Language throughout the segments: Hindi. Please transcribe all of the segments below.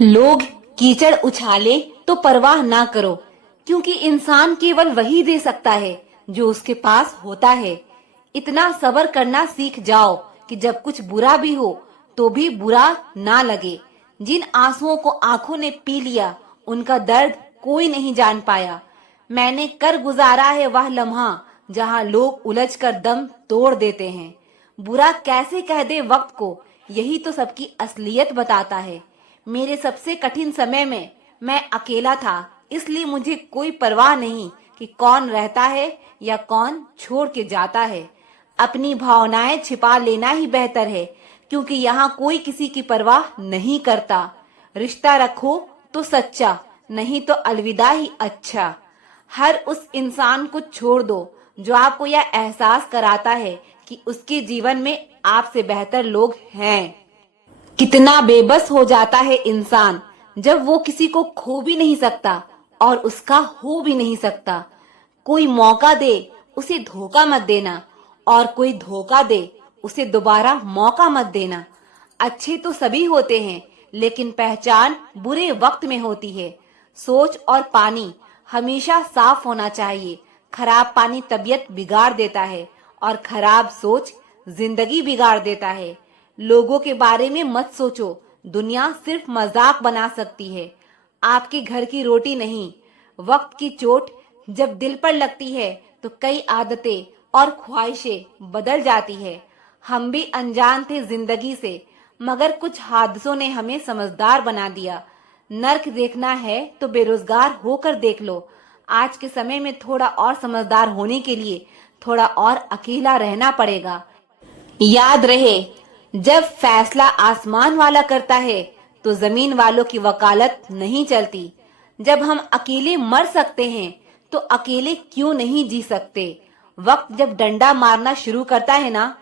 लोग कीचड़ उछाले तो परवाह ना करो, क्योंकि इंसान केवल वही दे सकता है जो उसके पास होता है। इतना सब्र करना सीख जाओ कि जब कुछ बुरा भी हो तो भी बुरा ना लगे। जिन आंसुओं को आंखों ने पी लिया, उनका दर्द कोई नहीं जान पाया। मैंने कर गुजारा है वह लम्हा जहां लोग उलझ कर दम तोड़ देते हैं। बुरा कैसे कह दे वक्त को, यही तो सबकी असलियत बताता है। मेरे सबसे कठिन समय में मैं अकेला था, इसलिए मुझे कोई परवाह नहीं कि कौन रहता है या कौन छोड़ के जाता है। अपनी भावनाएं छिपा लेना ही बेहतर है, क्योंकि यहाँ कोई किसी की परवाह नहीं करता। रिश्ता रखो तो सच्चा, नहीं तो अलविदा ही अच्छा। हर उस इंसान को छोड़ दो जो आपको यह एहसास कराता है कि उसके जीवन में आपसे बेहतर लोग हैं। कितना बेबस हो जाता है इंसान जब वो किसी को खो भी नहीं सकता और उसका हो भी नहीं सकता। कोई मौका दे, उसे धोखा मत देना, और कोई धोखा दे, उसे दोबारा मौका मत देना। अच्छे तो सभी होते हैं, लेकिन पहचान बुरे वक्त में होती है। सोच और पानी हमेशा साफ होना चाहिए। खराब पानी तबीयत बिगाड़ देता है और खराब सोच जिंदगी बिगाड़ देता है। लोगों के बारे में मत सोचो, दुनिया सिर्फ मजाक बना सकती है, आपके घर की रोटी नहीं। वक्त की चोट जब दिल पर लगती है तो कई आदतें और ख्वाहिशें बदल जाती है। हम भी अनजान थे जिंदगी से, मगर कुछ हादसों ने हमें समझदार बना दिया। नर्क देखना है तो बेरोजगार होकर देख लो। आज के समय में थोड़ा और समझदार होने के लिए थोड़ा और अकेला रहना पड़ेगा। याद रहे, जब फैसला आसमान वाला करता है तो जमीन वालों की वकालत नहीं चलती। जब हम अकेले मर सकते हैं तो अकेले क्यों नहीं जी सकते। वक्त जब डंडा मारना शुरू करता है ना,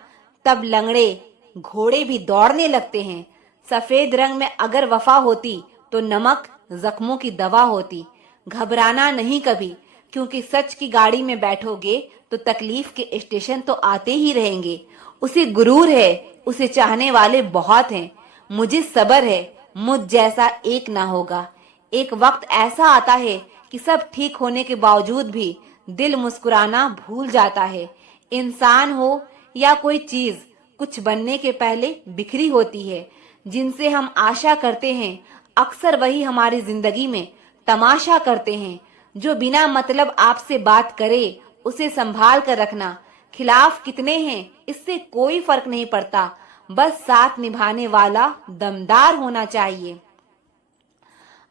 तब लंगड़े घोड़े भी दौड़ने लगते हैं। सफेद रंग में अगर वफा होती तो नमक जख्मों की दवा होती। घबराना नहीं कभी, क्योंकि सच की गाड़ी में बैठोगे तो तकलीफ के स्टेशन तो आते ही रहेंगे। उसे गुरूर है, उसे चाहने वाले बहुत हैं। मुझे सब्र है, मुझ जैसा एक ना होगा। एक वक्त ऐसा आता है कि सब ठीक होने के बावजूद भी दिल मुस्कुराना भूल जाता है। इंसान हो या कोई चीज, कुछ बनने के पहले बिखरी होती है। जिनसे हम आशा करते हैं, अक्सर वही हमारी जिंदगी में तमाशा करते हैं। जो बिना मतलब आपसे बात करे, उसे संभाल कर रखना। खिलाफ कितने हैं इससे कोई फर्क नहीं पड़ता, बस साथ निभाने वाला दमदार होना चाहिए।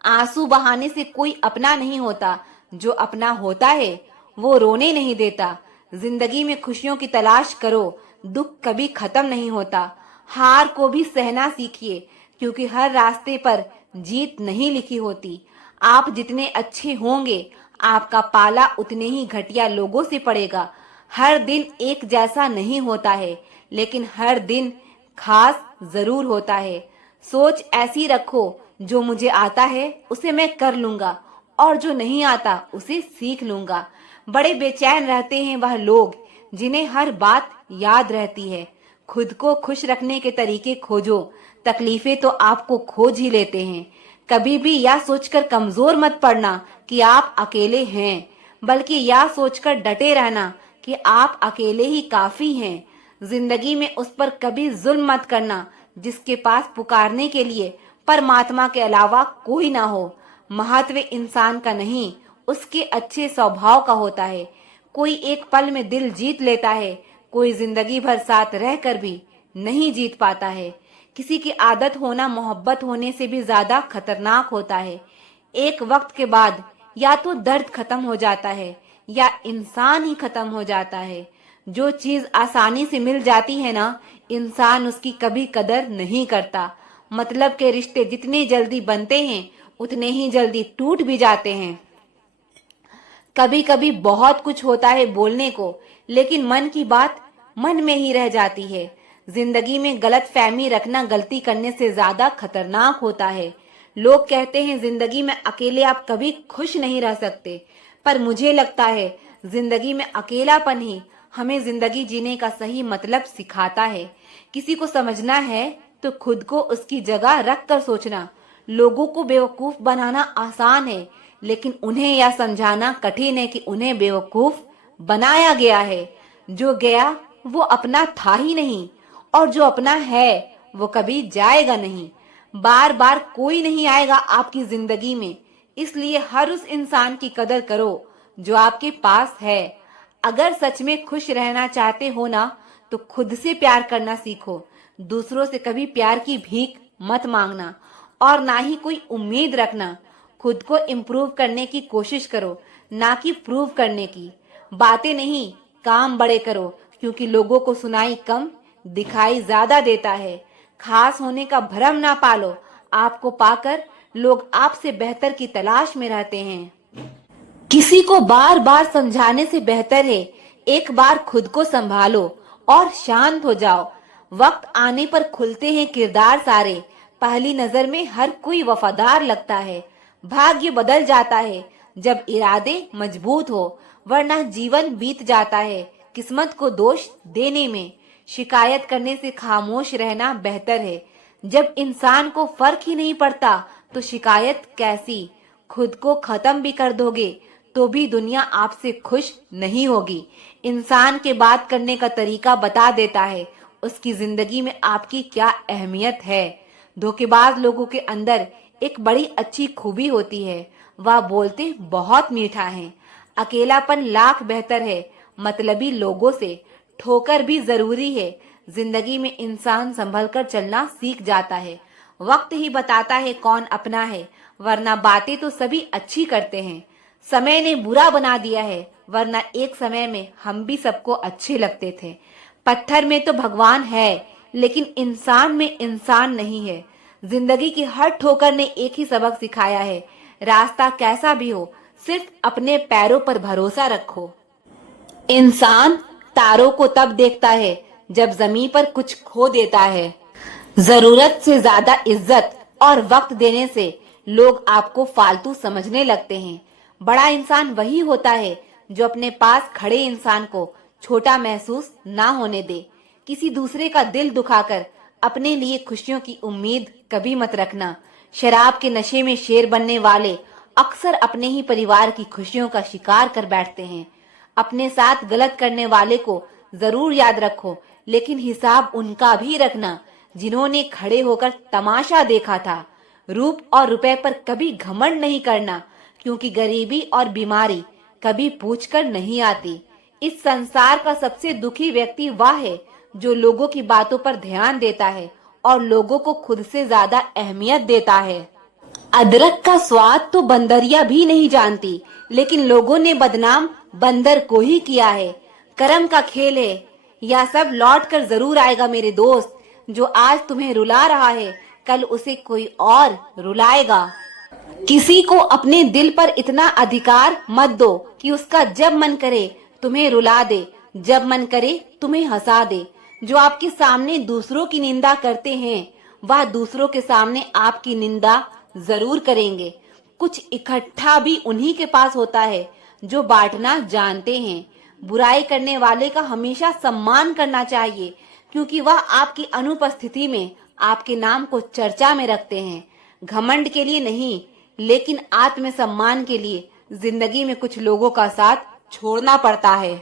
आंसू बहाने से कोई अपना नहीं होता, जो अपना होता है वो रोने नहीं देता। जिंदगी में खुशियों की तलाश करो, दुख कभी खत्म नहीं होता। हार को भी सहना सीखिए, क्योंकि हर रास्ते पर जीत नहीं लिखी होती। आप जितने अच्छे होंगे, आपका पाला उतने ही घटिया लोगों से पड़ेगा। हर दिन एक जैसा नहीं होता है, लेकिन हर दिन खास जरूर होता है। सोच ऐसी रखो, जो मुझे आता है उसे मैं कर लूंगा, और जो नहीं आता उसे सीख लूंगा। बड़े बेचैन रहते हैं वह लोग जिन्हें हर बात याद रहती है। खुद को खुश रखने के तरीके खोजो, तकलीफें तो आपको खोज ही लेते हैं। कभी भी यह सोचकर कमजोर मत पड़ना कि आप अकेले हैं, बल्कि यह सोचकर डटे रहना कि आप अकेले ही काफी हैं। जिंदगी में उस पर कभी जुल्म मत करना जिसके पास पुकारने के लिए परमात्मा के अलावा कोई ना हो। महत्व इंसान का नहीं, उसके अच्छे स्वभाव का होता है। कोई एक पल में दिल जीत लेता है, कोई जिंदगी भर साथ रहकर भी नहीं जीत पाता है। किसी की आदत होना मोहब्बत होने से भी ज्यादा खतरनाक होता है। एक वक्त के बाद या तो दर्द खत्म हो जाता है या इंसान ही खत्म हो जाता है। जो चीज आसानी से मिल जाती है ना, इंसान उसकी कभी कदर नहीं करता। मतलब के रिश्ते जितने जल्दी बनते हैं, उतने ही जल्दी टूट भी जाते हैं। कभी कभी बहुत कुछ होता है बोलने को, लेकिन मन की बात मन में ही रह जाती है। जिंदगी में गलत फहमी रखना गलती करने से ज्यादा खतरनाक होता है। लोग कहते हैं जिंदगी में अकेले आप कभी खुश नहीं रह सकते, पर मुझे लगता है जिंदगी में अकेलापन ही हमें जिंदगी जीने का सही मतलब सिखाता है। किसी को समझना है तो खुद को उसकी जगह रख कर सोचना। लोगों को बेवकूफ बनाना आसान है, लेकिन उन्हें यह समझाना कठिन है कि उन्हें बेवकूफ बनाया गया है। जो गया वो अपना था ही नहीं, और जो अपना है वो कभी जाएगा नहीं। बार बार कोई नहीं आएगा आपकी जिंदगी में, इसलिए हर उस इंसान की कदर करो जो आपके पास है। अगर सच में खुश रहना चाहते हो ना, तो खुद से प्यार करना सीखो। दूसरों से कभी प्यार की भीख मत मांगना, और ना ही कोई उम्मीद रखना। खुद को इम्प्रूव करने की कोशिश करो, ना कि प्रूव करने की। बातें नहीं, काम बड़े करो, क्योंकि लोगों को सुनाई कम, दिखाई ज्यादा देता है। खास होने का भ्रम ना पालो, आपको पाकर लोग आपसे बेहतर की तलाश में रहते हैं। किसी को बार बार समझाने से बेहतर है एक बार खुद को संभालो और शांत हो जाओ। वक्त आने पर खुलते हैं किरदार सारे। पहली नजर में हर कोई वफादार लगता है। भाग्य बदल जाता है जब इरादे मजबूत हो, वरना जीवन बीत जाता है किस्मत को दोष देने में। शिकायत करने से खामोश रहना बेहतर है। जब इंसान को फर्क ही नहीं पड़ता तो शिकायत कैसी। खुद को खत्म भी कर दोगे तो भी दुनिया आपसे खुश नहीं होगी। इंसान के बात करने का तरीका बता देता है उसकी जिंदगी में आपकी क्या अहमियत है। धोखेबाज लोगों के अंदर एक बड़ी अच्छी खूबी होती है, वह बोलते बहुत मीठा है। अकेलापन लाख बेहतर है मतलबी लोगों से। ठोकर भी जरूरी है। जिंदगी में इंसान संभल कर चलना सीख जाता है। वक्त ही बताता है कौन अपना है, वरना बातें तो सभी अच्छी करते हैं। समय ने बुरा बना दिया है, वरना एक समय में हम भी सबको अच्छे लगते थे। पत्थर में तो भगवान है, लेकिन इंसान में इंसान नहीं है। जिंदगी की हर ठोकर ने एक ही सबक सिखाया है, रास्ता कैसा भी हो, सिर्फ अपने पैरों पर भरोसा रखो। इंसान तारों को तब देखता है जब जमीन पर कुछ खो देता है। जरूरत से ज्यादा इज्जत और वक्त देने से लोग आपको फालतू समझने लगते हैं। बड़ा इंसान वही होता है जो अपने पास खड़े इंसान को छोटा महसूस ना होने दे। किसी दूसरे का दिल दुखाकर अपने लिए खुशियों की उम्मीद कभी मत रखना। शराब के नशे में शेर बनने वाले अक्सर अपने ही परिवार की खुशियों का शिकार कर बैठते हैं। अपने साथ गलत करने वाले को जरूर याद रखो, लेकिन हिसाब उनका भी रखना जिन्होंने खड़े होकर तमाशा देखा था। रूप और रुपए पर कभी घमंड नहीं करना, क्योंकि गरीबी और बीमारी कभी पूछकर नहीं आती। इस संसार का सबसे दुखी व्यक्ति वह है जो लोगों की बातों पर ध्यान देता है और लोगों को खुद से ज्यादा अहमियत देता है। अदरक का स्वाद तो बंदरिया भी नहीं जानती, लेकिन लोगों ने बदनाम बंदर को ही किया है। कर्म का खेल है, यह सब लौट कर जरूर आएगा मेरे दोस्त। जो आज तुम्हें रुला रहा है, कल उसे कोई और रुलाएगा। किसी को अपने दिल पर इतना अधिकार मत दो कि उसका जब मन करे तुम्हें रुला दे, जब मन करे तुम्हें हंसा दे। जो आपके सामने दूसरों की निंदा करते हैं, वह दूसरों के सामने आपकी निंदा जरूर करेंगे। कुछ इकट्ठा भी उन्हीं के पास होता है जो बांटना जानते हैं। बुराई करने वाले का हमेशा सम्मान करना चाहिए, क्योंकि वह आपकी अनुपस्थिति में आपके नाम को चर्चा में रखते हैं। घमंड के लिए नहीं, लेकिन आत्मसम्मान के लिए जिंदगी में कुछ लोगों का साथ छोड़ना पड़ता है।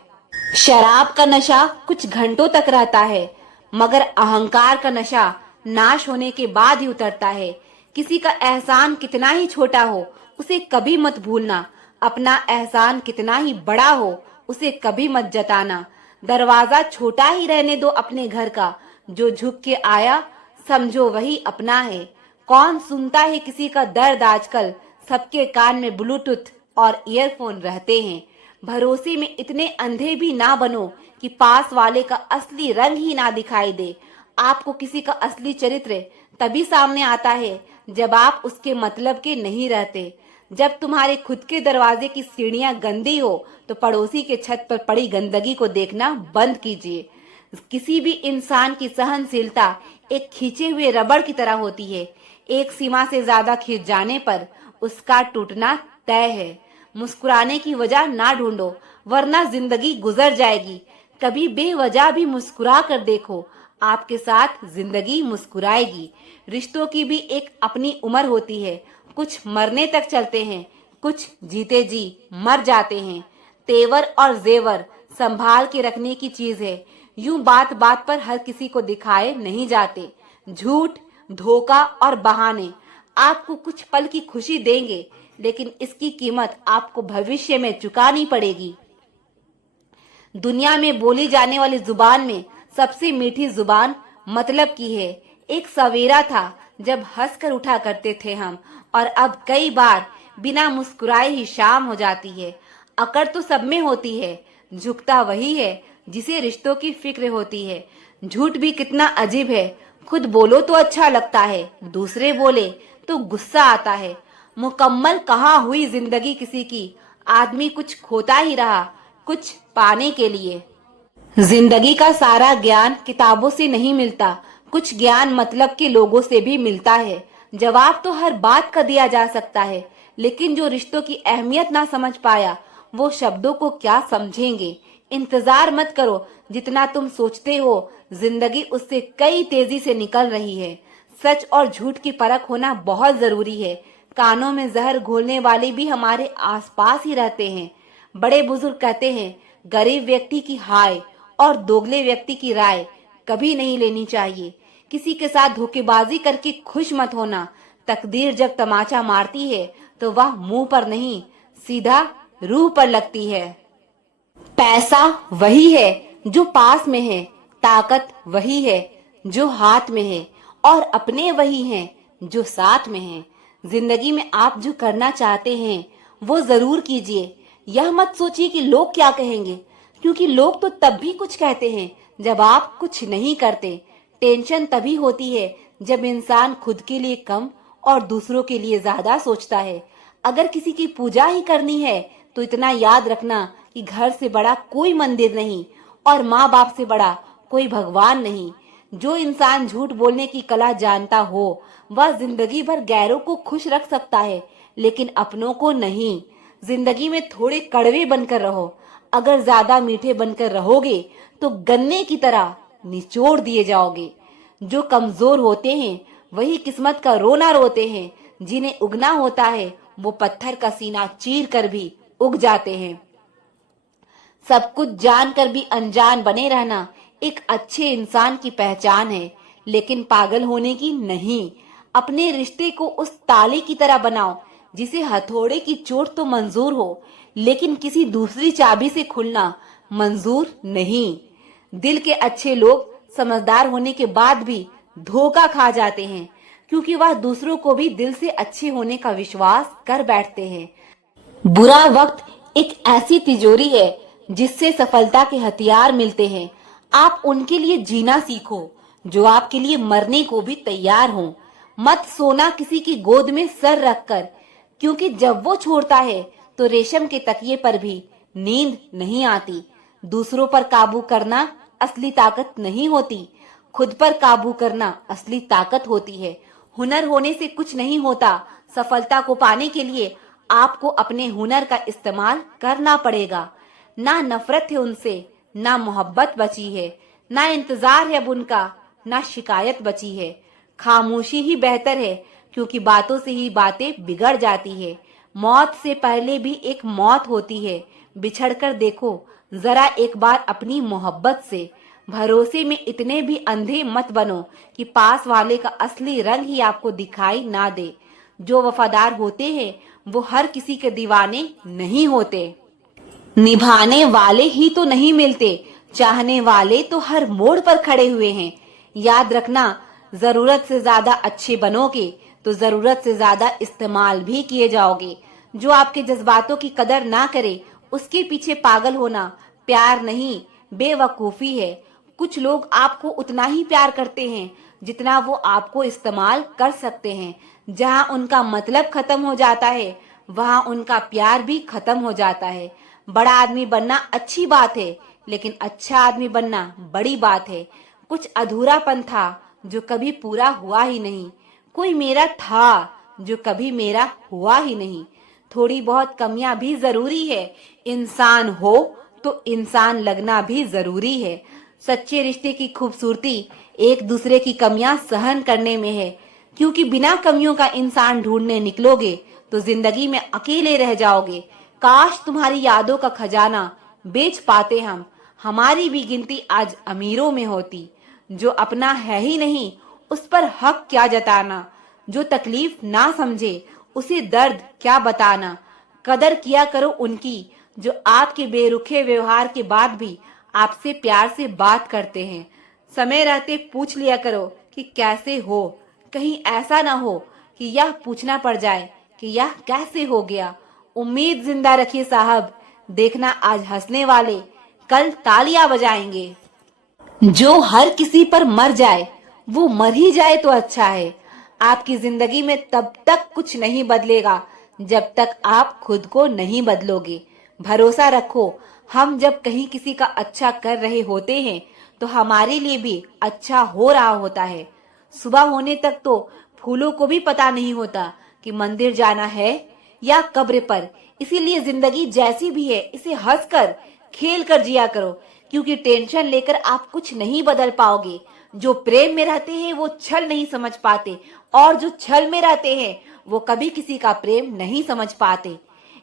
शराब का नशा कुछ घंटों तक रहता है, मगर अहंकार का नशा नाश होने के बाद ही उतरता है। किसी का एहसान कितना ही छोटा हो, उसे कभी मत भूलना। अपना एहसान कितना ही बड़ा हो, उसे कभी मत जताना। दरवाजा छोटा ही रहने दो अपने घर का। जो झुक के आया समझो वही अपना है। कौन सुनता है किसी का दर्द आजकल? सबके कान में ब्लूटूथ और ईयरफोन रहते हैं। भरोसे में इतने अंधे भी ना बनो कि पास वाले का असली रंग ही ना दिखाई दे। आपको किसी का असली चरित्र तभी सामने आता है जब आप उसके मतलब के नहीं रहते। जब तुम्हारे खुद के दरवाजे की सीढ़ियां गंदी हो तो पड़ोसी के छत पर पड़ी गंदगी को देखना बंद कीजिए। किसी भी इंसान की सहनशीलता एक खींचे हुए रबड़ की तरह होती है। एक सीमा से ज्यादा खींच जाने पर उसका टूटना तय है। मुस्कुराने की वजह ना ढूंढो, वरना जिंदगी गुजर जाएगी। कभी बेवजह भी मुस्कुरा कर देखो, आपके साथ जिंदगी मुस्कुराएगी। रिश्तों की भी एक अपनी उम्र होती है, कुछ मरने तक चलते हैं, कुछ जीते जी मर जाते हैं। तेवर और जेवर संभाल के रखने की चीज है, यूं बात बात पर हर किसी को दिखाए नहीं जाते। झूठ, धोखा और बहाने आपको कुछ पल की खुशी देंगे, लेकिन इसकी कीमत आपको भविष्य में चुकानी पड़ेगी। दुनिया में बोली जाने वाली जुबान में सबसे मीठी जुबान मतलब की है। एक सवेरा था जब हंसकर उठा करते थे हम, और अब कई बार बिना मुस्कुराए ही शाम हो जाती है। अकड़ तो सब में होती है, झुकता वही है जिसे रिश्तों की फिक्र होती है। झूठ भी कितना अजीब है, खुद बोलो तो अच्छा लगता है, दूसरे बोले तो गुस्सा आता है। मुकम्मल कहाँ हुई जिंदगी किसी की, आदमी कुछ खोता ही रहा कुछ पाने के लिए। जिंदगी का सारा ज्ञान किताबों से नहीं मिलता, कुछ ज्ञान मतलब के लोगों से भी मिलता है। जवाब तो हर बात का दिया जा सकता है, लेकिन जो रिश्तों की अहमियत ना समझ पाया वो शब्दों को क्या समझेंगे। इंतजार मत करो, जितना तुम सोचते हो जिंदगी उससे कई तेजी से निकल रही है। सच और झूठ की परख होना बहुत जरूरी है। कानों में जहर घोलने वाले भी हमारे आसपास ही रहते हैं। बड़े बुजुर्ग कहते हैं, गरीब व्यक्ति की हाय और दोगले व्यक्ति की राय कभी नहीं लेनी चाहिए। किसी के साथ धोखेबाजी करके खुश मत होना। तकदीर जब तमाचा मारती है तो वह मुंह पर नहीं, सीधा रूह पर लगती है। पैसा वही है जो पास में है, ताकत वही है जो हाथ में है, और अपने वही हैं जो साथ में हैं। जिंदगी में आप जो करना चाहते हैं वो जरूर कीजिए। यह मत सोचिए कि लोग क्या कहेंगे, क्योंकि लोग तो तब भी कुछ कहते हैं जब आप कुछ नहीं करते। टेंशन तभी होती है जब इंसान खुद के लिए कम और दूसरों के लिए ज्यादा सोचता है। अगर किसी की पूजा ही करनी है तो इतना याद रखना कि घर से बड़ा कोई मंदिर नहीं और माँ बाप से बड़ा कोई भगवान नहीं। जो इंसान झूठ बोलने की कला जानता हो वह जिंदगी भर गैरों को खुश रख सकता है, लेकिन अपनों को नहीं। जिंदगी में थोड़े कड़वे बनकर रहो। अगर ज्यादा मीठे बनकर रहोगे तो गन्ने की तरह निचोड़ दिए जाओगे। जो कमजोर होते हैं वही किस्मत का रोना रोते हैं। जिन्हें उगना होता है वो पत्थर का सीना चीर कर भी उग जाते हैं। सब कुछ जानकर भी अनजान बने रहना एक अच्छे इंसान की पहचान है, लेकिन पागल होने की नहीं। अपने रिश्ते को उस ताले की तरह बनाओ जिसे हथौड़े की चोट तो मंजूर हो, लेकिन किसी दूसरी चाबी से खुलना मंजूर नहीं। दिल के अच्छे लोग समझदार होने के बाद भी धोखा खा जाते हैं, क्योंकि वह दूसरों को भी दिल से अच्छे होने का विश्वास कर बैठते हैं। बुरा वक्त एक ऐसी तिजोरी है जिससे सफलता के हथियार मिलते हैं। आप उनके लिए जीना सीखो जो आपके लिए मरने को भी तैयार हो। मत सोना किसी की गोद में सर रखकर, क्योंकि जब वो छोड़ता है तो रेशम के तकिए पर भी नींद नहीं आती। दूसरों पर काबू करना असली ताकत नहीं होती, खुद पर काबू करना असली ताकत होती है। हुनर होने से कुछ नहीं होता। सफलता को पाने के लिए आपको अपने हुनर का इस्तेमाल करना पड़ेगा। ना नफरत है उनसे, ना मोहब्बत बची है, ना इंतजार है अब उनका, ना शिकायत बची है। खामोशी ही बेहतर है, क्योंकि बातों से ही बातें बिगड़ जाती है। मौत से पहले भी एक मौत होती है। बिछड़कर देखो जरा एक बार अपनी मोहब्बत से। भरोसे में इतने भी अंधे मत बनो कि पास वाले का असली रंग ही आपको दिखाई ना दे। जो वफादार होते हैं वो हर किसी के दीवाने नहीं होते। निभाने वाले ही तो नहीं मिलते, चाहने वाले तो हर मोड़ पर खड़े हुए हैं। याद रखना, जरूरत से ज्यादा अच्छे बनोगे तो जरूरत से ज्यादा इस्तेमाल भी किए जाओगे। जो आपके जज्बातों की कदर ना करे उसके पीछे पागल होना प्यार नहीं, बेवकूफी है। कुछ लोग आपको उतना ही प्यार करते हैं जितना वो आपको इस्तेमाल कर सकते हैं। जहां उनका मतलब खत्म हो जाता है वहां उनका प्यार भी खत्म हो जाता है। बड़ा आदमी बनना अच्छी बात है, लेकिन अच्छा आदमी बनना बड़ी बात है। कुछ अधूरापन था जो कभी पूरा हुआ ही नहीं। कोई मेरा था जो कभी मेरा हुआ ही नहीं। थोड़ी बहुत कमियां भी जरूरी है। इंसान हो तो इंसान लगना भी जरूरी है। सच्चे रिश्ते की खूबसूरती एक दूसरे की कमियां सहन करने में है, क्योंकि बिना कमियों का इंसान ढूंढने निकलोगे तो जिंदगी में अकेले रह जाओगे। काश तुम्हारी यादों का खजाना बेच पाते हम, हमारी भी गिनती आज अमीरों में होती। जो अपना है ही नहीं उस पर हक क्या जताना, जो तकलीफ ना समझे उसे दर्द क्या बताना। कदर किया करो उनकी जो आपके बेरुखे व्यवहार के बाद भी आपसे प्यार से बात करते हैं। समय रहते पूछ लिया करो कि कैसे हो, कहीं ऐसा ना हो कि यह पूछना पड़ जाए कि यह कैसे हो गया। उम्मीद जिंदा रखिए साहब, देखना आज हंसने वाले कल तालियां बजाएंगे। जो हर किसी पर मर जाए वो मर ही जाए तो अच्छा है। आपकी जिंदगी में तब तक कुछ नहीं बदलेगा जब तक आप खुद को नहीं बदलोगे। भरोसा रखो, हम जब कहीं किसी का अच्छा कर रहे होते हैं तो हमारे लिए भी अच्छा हो रहा होता है। सुबह होने तक तो फूलों को भी पता नहीं होता कि मंदिर जाना है या कब्र पर। इसीलिए जिंदगी जैसी भी है इसे हंसकर खेल कर जिया करो, क्योंकि टेंशन लेकर आप कुछ नहीं बदल पाओगे। जो प्रेम में रहते हैं वो छल नहीं समझ पाते, और जो छल में रहते हैं वो कभी किसी का प्रेम नहीं समझ पाते।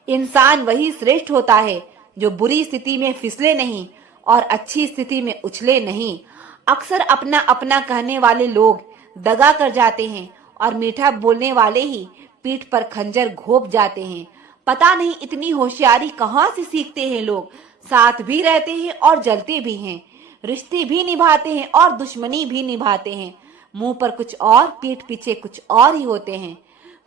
इंसान वही श्रेष्ठ होता है जो बुरी स्थिति में फिसले नहीं और अच्छी स्थिति में उछले नहीं। अक्सर अपना अपना कहने वाले लोग दगा कर जाते हैं और मीठा बोलने वाले ही पीठ पर खंजर घोंप जाते हैं। पता नहीं इतनी होशियारी कहाँ से सीखते हैं लोग। साथ भी रहते हैं और जलते भी हैं, रिश्ते भी निभाते हैं और दुश्मनी भी निभाते हैं। मुंह पर कुछ और पीठ पीछे कुछ और ही होते हैं।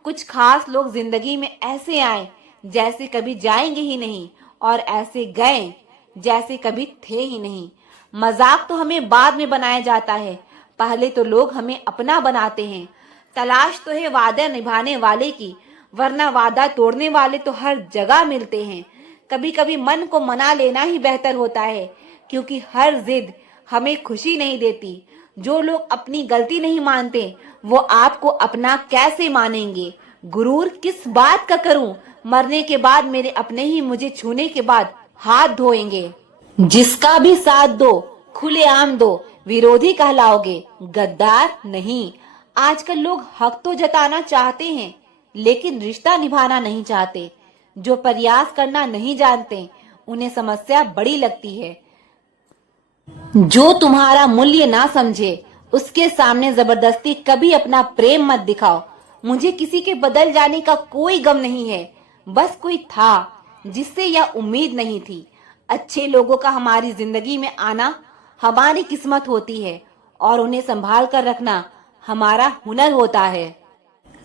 कुछ खास लोग जिंदगी में ऐसे आए जैसे कभी जाएंगे ही नहीं, और ऐसे गए जैसे कभी थे ही नहीं। मजाक तो हमें बाद में बनाया जाता है, पहले तो लोग हमें अपना बनाते हैं। तलाश तो है वादा निभाने वाले की, वरना वादा तोड़ने वाले तो हर जगह मिलते हैं। कभी कभी मन को मना लेना ही बेहतर होता है, क्योंकि हर जिद हमें खुशी नहीं देती। जो लोग अपनी गलती नहीं मानते वो आपको अपना कैसे मानेंगे। गुरूर किस बात का करूं, मरने के बाद मेरे अपने ही मुझे छूने के बाद हाथ धोएंगे। जिसका भी साथ दो खुलेआम दो, विरोधी कहलाओगे गद्दार नहीं। आजकल लोग हक तो जताना चाहते हैं लेकिन रिश्ता निभाना नहीं चाहते। जो प्रयास करना नहीं जानते उन्हें समस्या बड़ी लगती है। जो तुम्हारा मूल्य ना समझे उसके सामने जबरदस्ती कभी अपना प्रेम मत दिखाओ। मुझे किसी के बदल जाने का कोई गम नहीं है, बस कोई था जिससे यह उम्मीद नहीं थी। अच्छे लोगों का हमारी जिंदगी में आना हमारी किस्मत होती है, और उन्हें संभाल कर रखना हमारा हुनर होता है।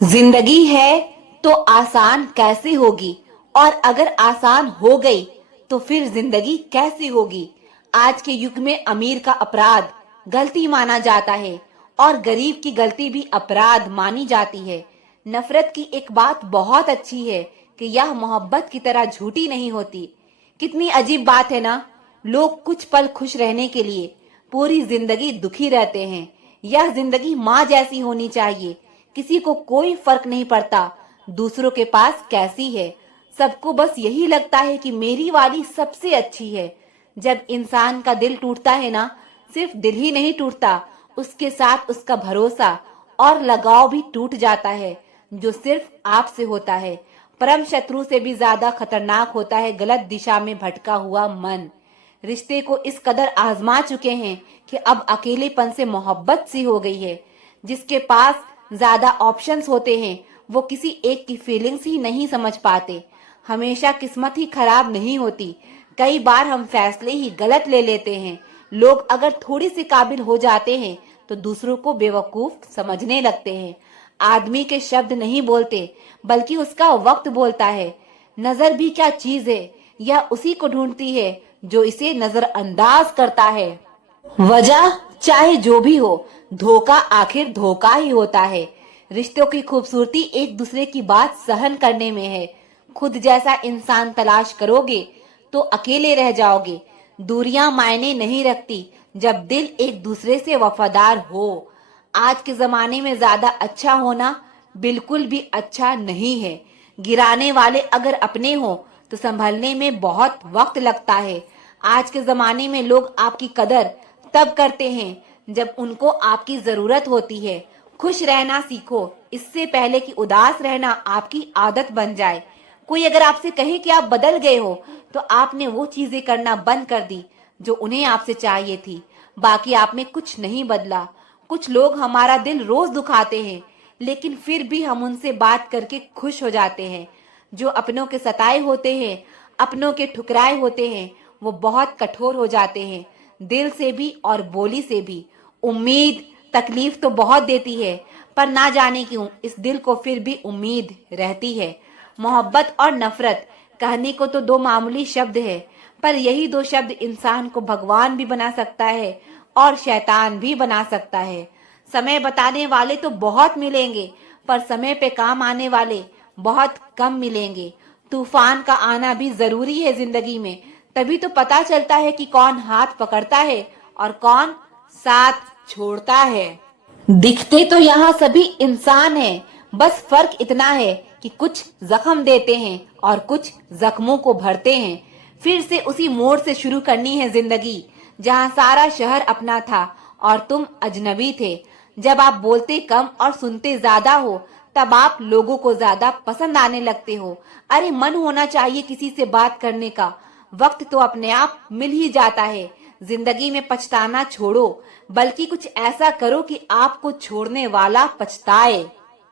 जिंदगी है तो आसान कैसे होगी, और अगर आसान हो गई तो फिर जिंदगी कैसी होगी। आज के युग में अमीर का अपराध गलती माना जाता है और गरीब की गलती भी अपराध मानी जाती है। नफरत की एक बात बहुत अच्छी है कि यह मोहब्बत की तरह झूठी नहीं होती। कितनी अजीब बात है ना, लोग कुछ पल खुश रहने के लिए पूरी जिंदगी दुखी रहते हैं। यह जिंदगी माँ जैसी होनी चाहिए, किसी को कोई फर्क नहीं पड़ता दूसरों के पास कैसी है। सबको बस यही लगता है कि मेरी वाली सबसे अच्छी है। जब इंसान का दिल टूटता है ना, सिर्फ दिल ही नहीं टूटता, उसके साथ उसका भरोसा और लगाव भी टूट जाता है, जो सिर्फ आपसे होता है। परम शत्रु से भी ज्यादा खतरनाक होता है गलत दिशा में भटका हुआ मन। रिश्ते को इस कदर आजमा चुके हैं कि अब अकेलेपन से मोहब्बत सी हो गई है। जिसके पास ज्यादा ऑप्शंस होते हैं वो किसी एक की फीलिंग्स ही नहीं समझ पाते। हमेशा किस्मत ही खराब नहीं होती, कई बार हम फैसले ही गलत ले लेते हैं। लोग अगर थोड़ी सी काबिल हो जाते हैं तो दूसरों को बेवकूफ समझने लगते हैं। आदमी के शब्द नहीं बोलते बल्कि उसका वक्त बोलता है। नजर भी क्या चीज है, यह उसी को ढूंढती है जो इसे नजरअंदाज करता है। वजह चाहे जो भी हो, धोखा आखिर धोखा ही होता है। रिश्तों की खूबसूरती एक दूसरे की बात सहन करने में है। खुद जैसा इंसान तलाश करोगे तो अकेले रह जाओगे। दूरियां मायने नहीं रखती जब दिल एक दूसरे से वफादार हो। आज के जमाने में ज्यादा अच्छा होना बिल्कुल भी अच्छा नहीं है। गिराने वाले अगर अपने हो तो संभलने में बहुत वक्त लगता है। आज के जमाने में लोग आपकी कदर तब करते हैं जब उनको आपकी जरूरत होती है। खुश रहना सीखो, इससे पहले कि उदास रहना आपकी आदत बन जाए। कोई अगर आपसे कहे कि आप बदल गए हो, तो आपने वो चीजें करना बंद कर दी जो उन्हें आपसे चाहिए थी। बाकी आप में कुछ नहीं बदला। कुछ लोग हमारा दिल रोज दुखाते हैं, लेकिन फिर भी हम उनसे बात करके खुश हो जाते हैं। जो अपनों के सताए होते हैं, अपनों के ठुकराए होते हैं, वो बहुत कठोर हो जाते हैं, दिल से भी और बोली से भी। उम्मीद तकलीफ तो बहुत देती है, पर ना जाने क्यों इस दिल को फिर भी उम्मीद रहती है। मोहब्बत और नफरत कहने को तो दो मामूली शब्द है, पर यही दो शब्द इंसान को भगवान भी बना सकता है और शैतान भी बना सकता है। समय बताने वाले तो बहुत मिलेंगे, पर समय पे काम आने वाले बहुत कम मिलेंगे। तूफान का आना भी जरूरी है जिंदगी में, तभी तो पता चलता है कि कौन हाथ पकड़ता है और कौन साथ छोड़ता है। दिखते तो यहाँ सभी इंसान हैं, बस फर्क इतना है कि कुछ जख्म देते हैं और कुछ जख्मों को भरते हैं। फिर से उसी मोड़ से शुरू करनी है जिंदगी, जहाँ सारा शहर अपना था और तुम अजनबी थे। जब आप बोलते कम और सुनते ज्यादा हो, तब आप लोगों को ज्यादा पसंद आने लगते हो। अरे मन होना चाहिए किसी से बात करने का, वक्त तो अपने आप मिल ही जाता है। जिंदगी में पछताना छोड़ो, बल्कि कुछ ऐसा करो कि आपको छोड़ने वाला पछताए।